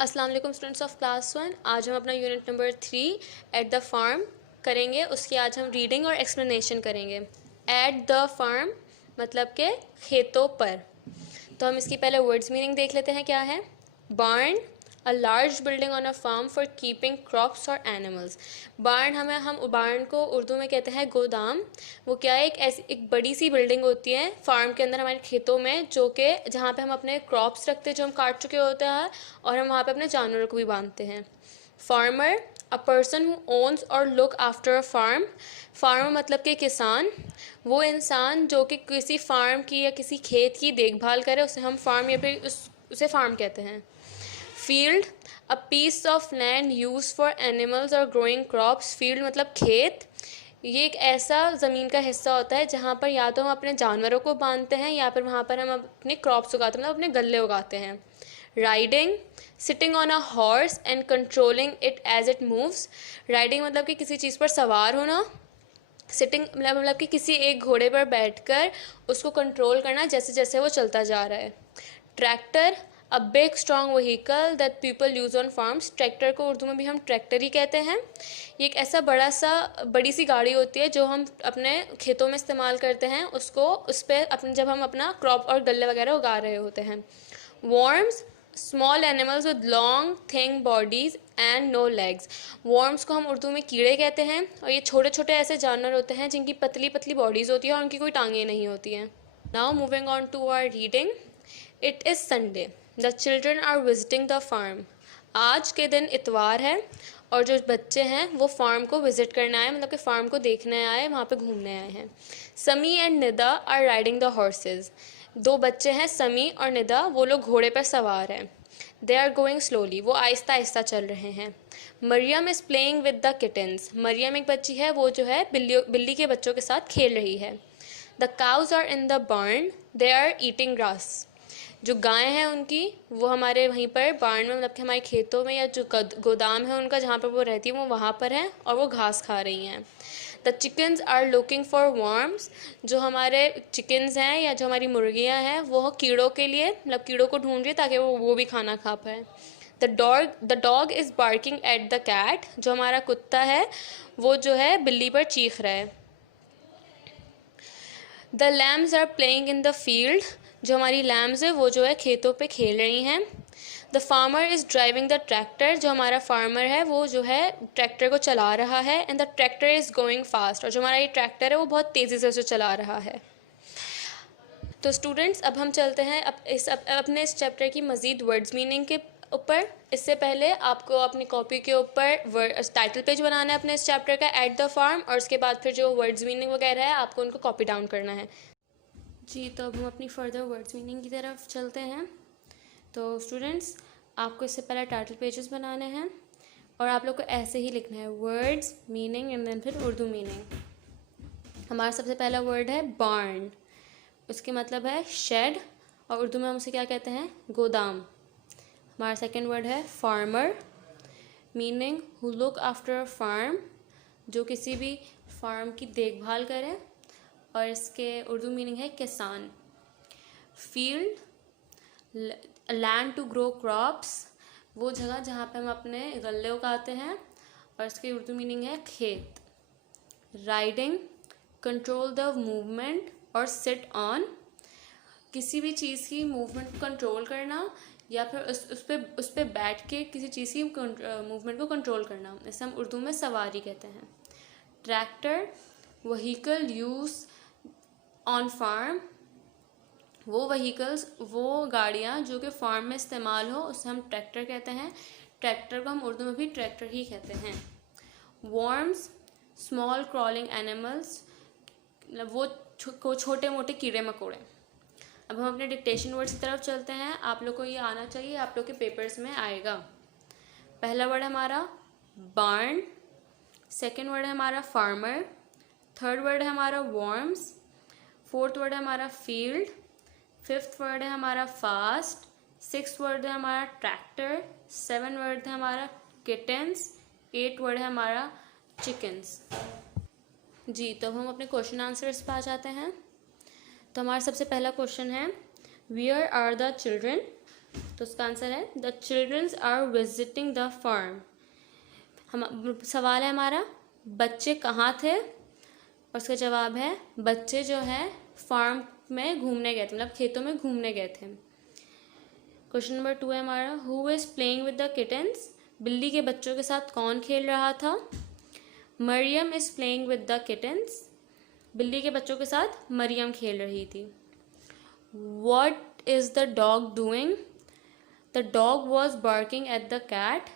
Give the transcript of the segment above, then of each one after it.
अस्सलाम वालेकुम students of class 1। आज हम अपना unit number 3 at the farm करेंगे। उसकी आज हम रीडिंग और एक्सप्लेनेशन करेंगे। एट द फार्म मतलब के खेतों पर। तो हम इसकी पहले वर्ड्स मीनिंग देख लेते हैं क्या है। Barn, a large building on a farm for keeping crops और एनिमल्स। बार्न हम बार्न को उर्दू में कहते हैं गोदाम। वो क्या है, एक बड़ी सी बिल्डिंग होती है फार्म के अंदर, हमारे खेतों में, जो कि जहाँ पे हम अपने क्रॉप्स रखते हैं जो हम काट चुके होते हैं, और हम वहाँ पे अपने जानवरों को भी बांधते हैं। Farmer, a person who owns और look after a farm. Farmer मतलब कि किसान, वो इंसान जो कि किसी फार्म की या किसी खेत की देखभाल करे, उसे हम फार्म या फिर उसे फार्म कहते हैं। Field, a piece of land use for animals और ग्रोइंग क्रॉप्स। फील्ड मतलब खेत। ये एक ऐसा ज़मीन का हिस्सा होता है जहाँ पर या तो हम अपने जानवरों को बांधते हैं या फिर वहाँ पर हम अपने क्रॉप्स उगाते हैं, मतलब अपने गल्ले उगाते हैं। Riding, sitting on a horse and controlling it as it moves. Riding मतलब कि किसी चीज़ पर सवार होना। सिटिंग मतलब कि किसी एक घोड़े पर बैठकर उसको कंट्रोल करना जैसे जैसे वो चलता जा रहा है। Tractor, a big strong vehicle that people use on farms. Tractor को उर्दू में भी हम ट्रैक्टर ही कहते हैं। ये एक ऐसा बड़ी सी गाड़ी होती है जो हम अपने खेतों में इस्तेमाल करते हैं, उसको उस पर अपने जब हम अपना क्रॉप और गल्ले वगैरह उगा रहे होते हैं। Worms, small animals with long thing bodies and no legs. Worms को हम उर्दू में कीड़े कहते हैं, और ये छोटे छोटे ऐसे जानवर होते हैं जिनकी पतली पतली बॉडीज़ होती है और उनकी कोई टांगें नहीं होती हैं। Now moving on to our reading. It is Sunday, the children are visiting the farm. आज के दिन इतवार है और जो बच्चे हैं वो फार्म को विज़िट करने आए, मतलब कि फार्म को देखने आए, वहाँ पे घूमने आए हैं। Sami and Nida are riding the horses. दो बच्चे हैं, समी और निदा, वो लोग घोड़े पर सवार हैं। दे आर गोइंग स्लोली, वो आहिस्ता आहिस्ता चल रहे हैं। Maryam is playing with the kittens. Maryam एक बच्ची है, वो जो है बिल्ली के बच्चों के साथ खेल रही है। The cows are in the barn, they are eating grass. जो गाय हैं उनकी, वो हमारे वहीं पर बार्न में, मतलब कि हमारे खेतों में, या जो गोदाम है उनका जहाँ पर वो रहती है, वो वहाँ पर हैं और वो घास खा रही हैं। The chickens are looking for worms. जो हमारे चिकन्स हैं या जो हमारी मुर्गियाँ हैं, वो कीड़ों के लिए, मतलब कीड़ों को ढूंढ रही है ताकि वो भी खाना खा पाए। The dog is barking at the cat. जो हमारा कुत्ता है वो जो है बिल्ली पर चीख रहा है। The lambs are playing in the field. जो हमारी लैम्स है वो जो है खेतों पे खेल रही हैं। The farmer is driving the tractor. जो हमारा फार्मर है वो जो है ट्रैक्टर को चला रहा है। And the tractor is going fast. और जो हमारा ये ट्रैक्टर है वो बहुत तेज़ी से उसे चला रहा है। तो स्टूडेंट्स, अब हम चलते हैं अपने इस चैप्टर की मज़ीद वर्ड्स मीनिंग के ऊपर। इससे पहले आपको अपनी कॉपी के ऊपर टाइटल पेज बनाना है अपने इस चैप्टर का, एट द फार्म, और उसके बाद फिर जो वर्ड्स मीनिंग वगैरह है आपको उनको कॉपी डाउन करना है। जी, तो अब हम अपनी फर्दर वर्ड्स मीनिंग की तरफ चलते हैं। तो स्टूडेंट्स, आपको इससे पहले टाइटल पेजेस बनाने हैं और आप लोग को ऐसे ही लिखना है, वर्ड्स मीनिंग एंड देन फिर उर्दू मीनिंग। हमारा सबसे पहला वर्ड है बार्न। उसके मतलब है शेड, और उर्दू में हम उसे क्या कहते हैं, गोदाम। हमारा सेकंड वर्ड है farmer, meaning who look after a farm, जो किसी भी फार्म की देखभाल करे, और इसके उर्दू मीनिंग है किसान। Field, land to grow crops, वो जगह जहाँ पे हम अपने गल्ले उगाते हैं, और इसकी उर्दू मीनिंग है खेत। राइडिंग, कंट्रोल द मूवमेंट और सिट ऑन, किसी भी चीज़ की मूवमेंट को कंट्रोल करना या फिर उस पर बैठ के किसी चीज़ की मूवमेंट को कंट्रोल करना, इसे हम उर्दू में सवारी कहते हैं। Tractor, vehicle use on farm, वो व्हीकल्स, वो गाड़ियाँ जो कि फार्म में इस्तेमाल हो, उसे हम ट्रैक्टर कहते हैं। ट्रैक्टर को हम उर्दू में भी ट्रैक्टर ही कहते हैं। वर्म्स, स्मॉल क्रॉलिंग एनिमल्स, मतलब वो छोटे मोटे कीड़े मकोड़े। अब हम अपने डिक्टेशन वर्ड्स की तरफ चलते हैं। आप लोग को ये आना चाहिए, आप लोग के पेपर्स में आएगा। पहला वर्ड हमारा बार्न, सेकेंड वर्ड है हमारा फार्मर, थर्ड वर्ड है हमारा वर्म्स, फोर्थ वर्ड है हमारा फील्ड, फिफ्थ वर्ड है हमारा फास्ट, सिक्स वर्ड है हमारा ट्रैक्टर, सेवन वर्ड है हमारा किटन्स, एट वर्ड है हमारा चिकन्स। जी, तो हम अपने क्वेश्चन आंसर्स पे आ जाते हैं। तो हमारा सबसे पहला क्वेश्चन है, वेयर आर द चिल्ड्रन। तो उसका आंसर है the childrens are visiting the farm. हम सवाल है हमारा बच्चे कहाँ थे, और उसका जवाब है बच्चे जो है फार्म में घूमने गए थे, मतलब खेतों में घूमने गए थे। क्वेश्चन नंबर 2 है हमारा who is playing with the kittens. बिल्ली के बच्चों के साथ कौन खेल रहा था। Maryam is playing with the kittens. बिल्ली के बच्चों के साथ मरियम खेल रही थी। What is the dog doing? The dog was barking at the cat.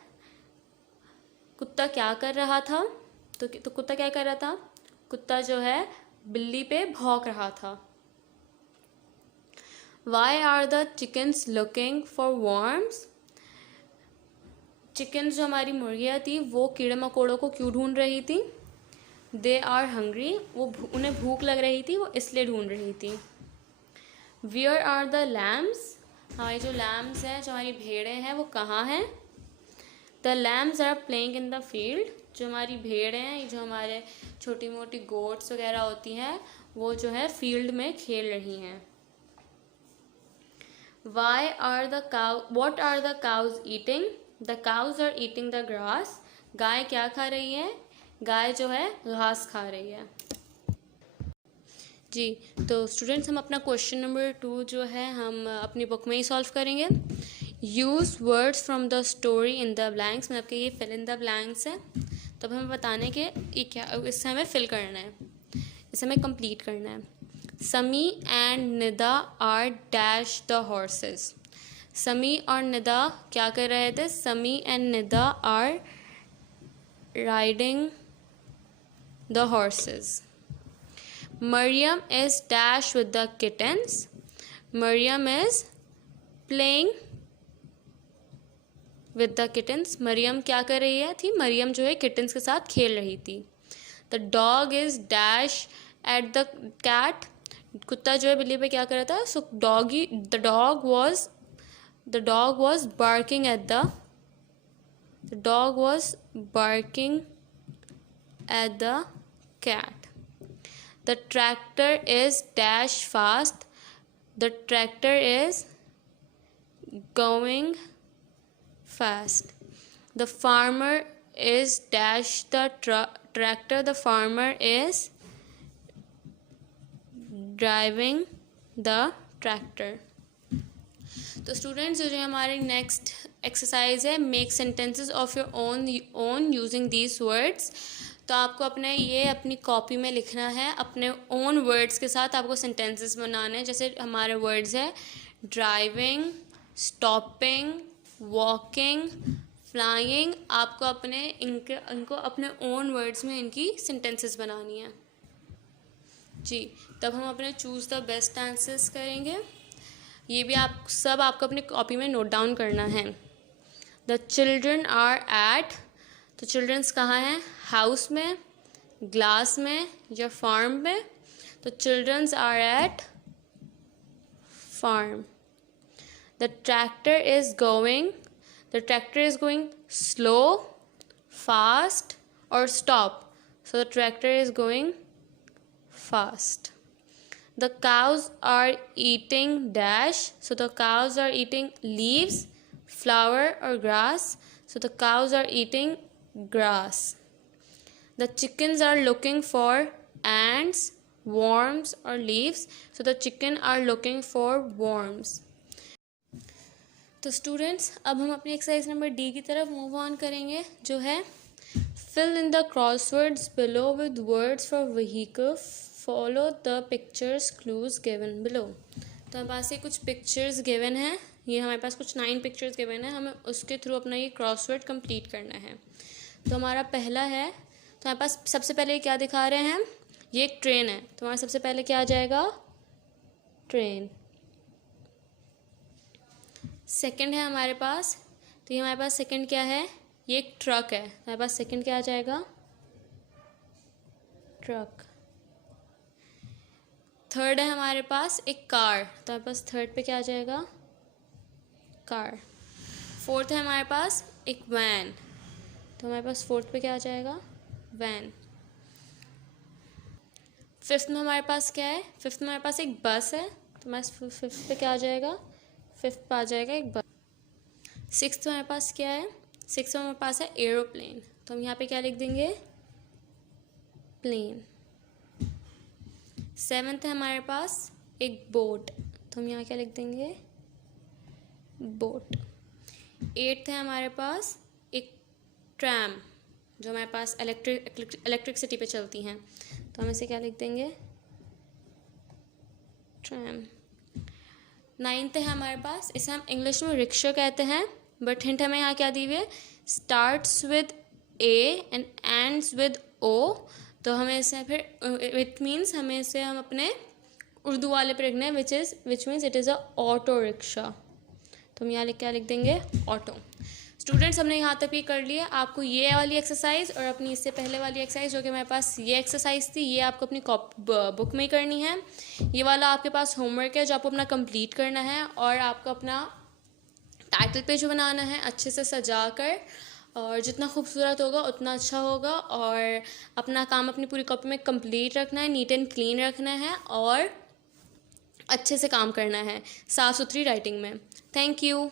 कुत्ता क्या कर रहा था। तो कुत्ता क्या कर रहा था, कुत्ता जो है बिल्ली पे भौंक रहा था। Why are the chickens looking for worms? Chickens जो हमारी मुर्गियाँ थी वो कीड़े मकोड़ों को क्यों ढूंढ रही थी। They are hungry. उन्हें भूख लग रही थी, वो इसलिए ढूंढ रही थी। Where are the lambs? हमारी जो lambs हैं, जो हमारी भेड़ें हैं, वो कहाँ हैं। The lambs are playing in the field. जो हमारी भेड़ें हैं, जो हमारे छोटी मोटी गोट्स वगैरह होती हैं, वो जो है फील्ड में खेल रही हैं। What are the cows eating? The cows are eating the grass. गाय क्या खा रही है, गाय जो है घास खा रही है। जी, तो स्टूडेंट्स हम अपना क्वेश्चन नंबर 2 जो है हम अपनी बुक में ही सॉल्व करेंगे। Use words from the story in the blanks, मतलब कि ये फिल इन द ब्लैंक्स है। तो अब हमें बताने के ये क्या, इससे हमें फिल करना है, इसे हमें कंप्लीट करना है। Sami and Nida are dash the horses. Sami और निदा क्या कर रहे थे। Sami and Nida are riding the horses. Maryam is dash with the kittens. Maryam is playing with the kittens. Maryam क्या कर रही है थी, Maryam जो है kittens के साथ खेल रही थी। The dog is dash at the cat. कुत्ता जो है बिल्ली पे क्या कर रहा था। So the dog was barking at the cat. The tractor is dash fast. The tractor is going fast. The farmer is dash the tractor. The farmer is driving the tractor. तो स्टूडेंट्स जो हमारी next exercise है make sentences of your own using these words. तो आपको अपनी copy में लिखना है, अपने ओन वर्ड्स के साथ आपको सेंटेंसेस बनाने हैं। जैसे हमारे वर्ड्स है ड्राइविंग, स्टॉपिंग, वॉकिंग, फ्लाइंग। आपको इनको अपने ओन वर्ड्स में इनकी सेंटेंसेस बनानी है। जी, तब हम अपने चूज़ द बेस्ट आंसर्स करेंगे। ये भी आपको अपनी कॉपी में नोट डाउन करना है। द चिल्ड्रन आर एट, तो चिल्ड्रंस कहाँ हैं, हाउस में, ग्लास में या फार्म में। तो childrens are at farm. The tractor is going slow, fast और stop. So the tractor is going fast. The cows are eating dash. So the cows are eating leaves, flower or grass. So the cows are eating grass. The chickens are looking for ants, worms or leaves. So the chicken are looking for worms. तो students अब हम अपनी exercise number D की तरफ move on करेंगे, जो है fill in the crosswords below with words for vehicle. Follow the pictures clues given below. तो हमारे पास ये कुछ पिक्चर्स गिवन हैं, ये हमारे पास कुछ 9 पिक्चर्स गिवन हैं, हमें उसके थ्रू अपना ये क्रॉसवर्ड कंप्लीट करना है। तो हमारा पहला है, तो हमारे पास सबसे पहले क्या दिखा रहे हैं, ये एक ट्रेन है। तो हमारा सबसे पहले क्या आ जाएगा, ट्रेन। सेकंड है हमारे पास, तो ये हमारे पास सेकंड क्या है, ये एक ट्रक है। तो हमारे पास सेकंड क्या आ जाएगा, ट्रक। थर्ड है हमारे पास एक कार, तो हमारे पास थर्ड पे क्या आ जाएगा, कार। फोर्थ है हमारे पास एक वैन, तो हमारे पास फोर्थ पे क्या आ जाएगा, वैन। फिफ्थ में हमारे पास क्या है, फिफ्थ में हमारे पास एक बस है, तो हमारे फिफ्थ पे क्या आ जाएगा, फिफ्थ पे आ जाएगा एक बस। सिक्स्थ में हमारे पास क्या है? सिक्स्थ में हमारे पास है एरोप्लेन, तो हम यहाँ पे क्या लिख देंगे? प्लेन। सेवन्थ है हमारे पास एक बोट, तो हम यहाँ क्या लिख देंगे? बोट। एट्थ है हमारे पास एक ट्रैम, जो हमारे पास इलेक्ट्रिसिटी पे चलती हैं, तो हम इसे क्या लिख देंगे? ट्रैम। नाइन्थ है हमारे पास, इसे हम इंग्लिश में रिक्शा कहते हैं, बट हिंट हमें यहाँ क्या दी हुई है? Starts with A and ends with O, तो हमें इसे फिर इट मीन्स हमें इसे हम अपने उर्दू वाले पे रखना है, which means it is a auto rickshaw, तो हम यहाँ क्या लिख देंगे? ऑटो। स्टूडेंट्स, हमने यहाँ तक भी कर लिया। आपको ये वाली एक्सरसाइज और अपनी इससे पहले वाली एक्सरसाइज, जो कि हमारे पास ये एक्सरसाइज थी, ये आपको अपनी बुक में ही करनी है। ये वाला आपके पास होमवर्क है जो आपको अपना कंप्लीट करना है, और आपको अपना टाइटल पेज बनाना है अच्छे से सजा कर, और जितना खूबसूरत होगा उतना अच्छा होगा, और अपना काम अपनी पूरी कॉपी में कंप्लीट रखना है, नीट एंड क्लीन रखना है, और अच्छे से काम करना है, साफ़ सुथरी राइटिंग में। Thank you.